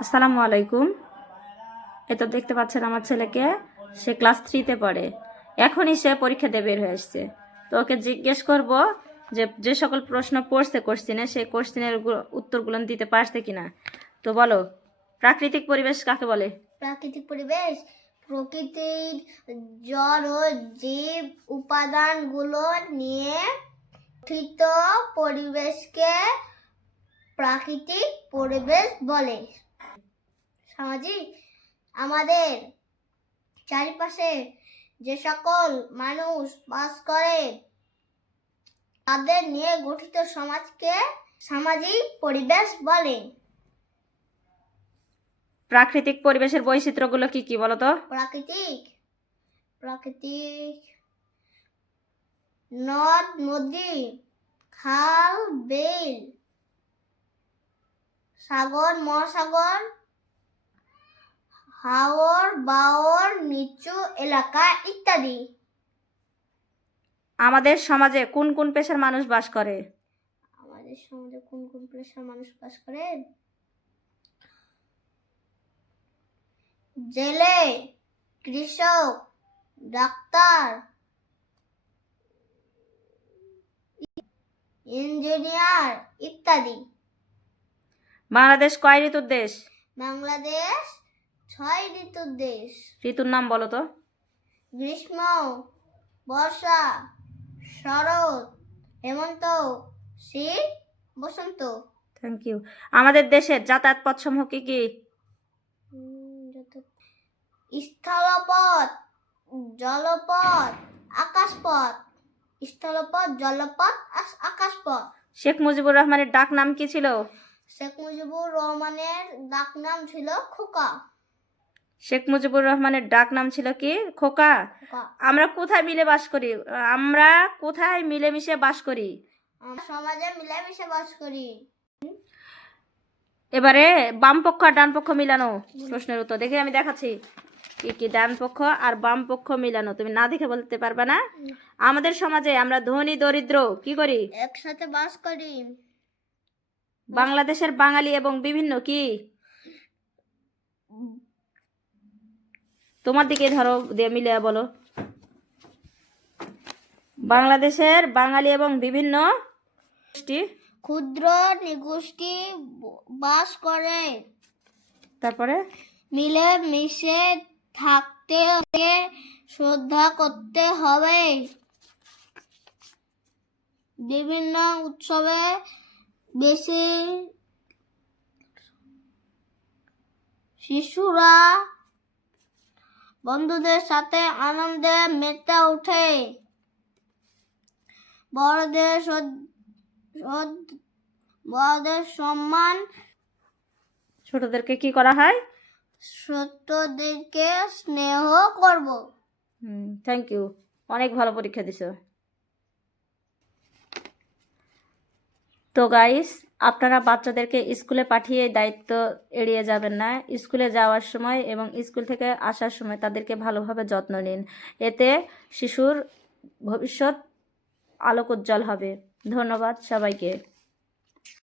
আসসালামু আলাইকুম। এ তো দেখতে পাচ্ছেন আমার ছেলেকে, সে ক্লাস থ্রিতে পড়ে। এখনই সে পরীক্ষা দিয়ে বের হয়ে আসছে। তো ওকে জিজ্ঞেস করব যে যে সকল প্রশ্ন পড়ছে কোশ্চিনে, সেই কোশ্চিনের উত্তরগুলো দিতে পারছে কিনা? তো বলো, প্রাকৃতিক পরিবেশ কাকে বলে? প্রাকৃতিক পরিবেশ, প্রকৃতির জড় ও জীব উপাদানগুলো নিয়ে পরিবেশকে প্রাকৃতিক পরিবেশ বলে। সামাজিক আমাদের চারিপাশে যে সকল মানুষ বাস করে তাদের নিয়ে গঠিত সমাজকে সামাজিক পরিবেশ বলে। প্রাকৃতিক পরিবেশের বৈচিত্র্যগুলো কি কি বলতো? প্রাকৃতিক প্রাকৃতিক নদ নদী খাল বিল সাগর মহাসাগর হাওর বাওর নিচু এলাকা ইত্যাদি। আমাদের সমাজে কোন কোন পেশার মানুষ বাস করে? আমাদের সমাজে কোন কোন পেশার মানুষ বাস করে? জেলে কৃষক ডাক্তার ইঞ্জিনিয়ার ইত্যাদি। বাংলাদেশ কয় ঋতুর দেশ? বাংলাদেশ ছয় ঋতুর দেশ। ঋতুর নাম বলো তো। গ্রীষ্ম বর্ষা শরৎ হেমন্ত শীত বসন্ত। থ্যাংক ইউ আমাদের দেশের যাতায়াত পথসমূহ কি কি? স্থলপথ জলপথ আকাশপথ। স্থলপথ জলপথ আকাশপথ। শেখ মুজিবুর রহমানের ডাক নাম কি ছিল? শেখ মুজিবুর রহমানের ডাক নাম ছিল খোকা। শেখ মুজিবুর রহমানের ডাক নাম ছিল কি? খোকা। আমরা কোথায় মিলে বাস করি? আমরা কোথায় মিলেমিশে বাস করি? সমাজে মিলেমিশে বাস করি। এবারে বাম পক্ষ আর ডান পক্ষ মিলানো। প্রশ্নের উত্তর দেখে আমি দেখাচ্ছি। কি কি ডান পক্ষ আর বাম পক্ষ মিলানো। তুমি না দেখে বলতে পারবে না। আমাদের সমাজে আমরা ধনী দরিদ্র কি করি? একসাথে বাস করি। বাংলাদেশের বাঙালি এবং বিভিন্ন কি? তোমার দিকে ধরো দিয়ে মিলে বলো। বাংলাদেশের বাঙালি এবং বিভিন্ন গোষ্ঠী। ক্ষুদ্র নিগোষ্ঠী বাস করে। তারপরে? মিলে মিশে থাকতে হবে শ্রদ্ধা করতে হবে। বিভিন্ন উৎসবে বেশি শিশুরা বন্ধুদের সাথে আনন্দে মেতে ওঠে। বড়দের বড়দের সম্মান ছোটদেরকে কি করা হয়? ছোটদেরকে স্নেহ করব। হুম থ্যাংক ইউ অনেক ভালো পরীক্ষা দিছো। তো গাইস আপনারা বাচ্চাদেরকে স্কুলে পাঠিয়ে দায়িত্ব এড়িয়ে যাবেন না। স্কুলে যাওয়ার সময় এবং স্কুল থেকে আসার সময় তাদেরকে ভালোভাবে যত্ন নিন। এতে শিশুর ভবিষ্যৎ আলোক উজ্জ্বল হবে। ধন্যবাদ সবাইকে।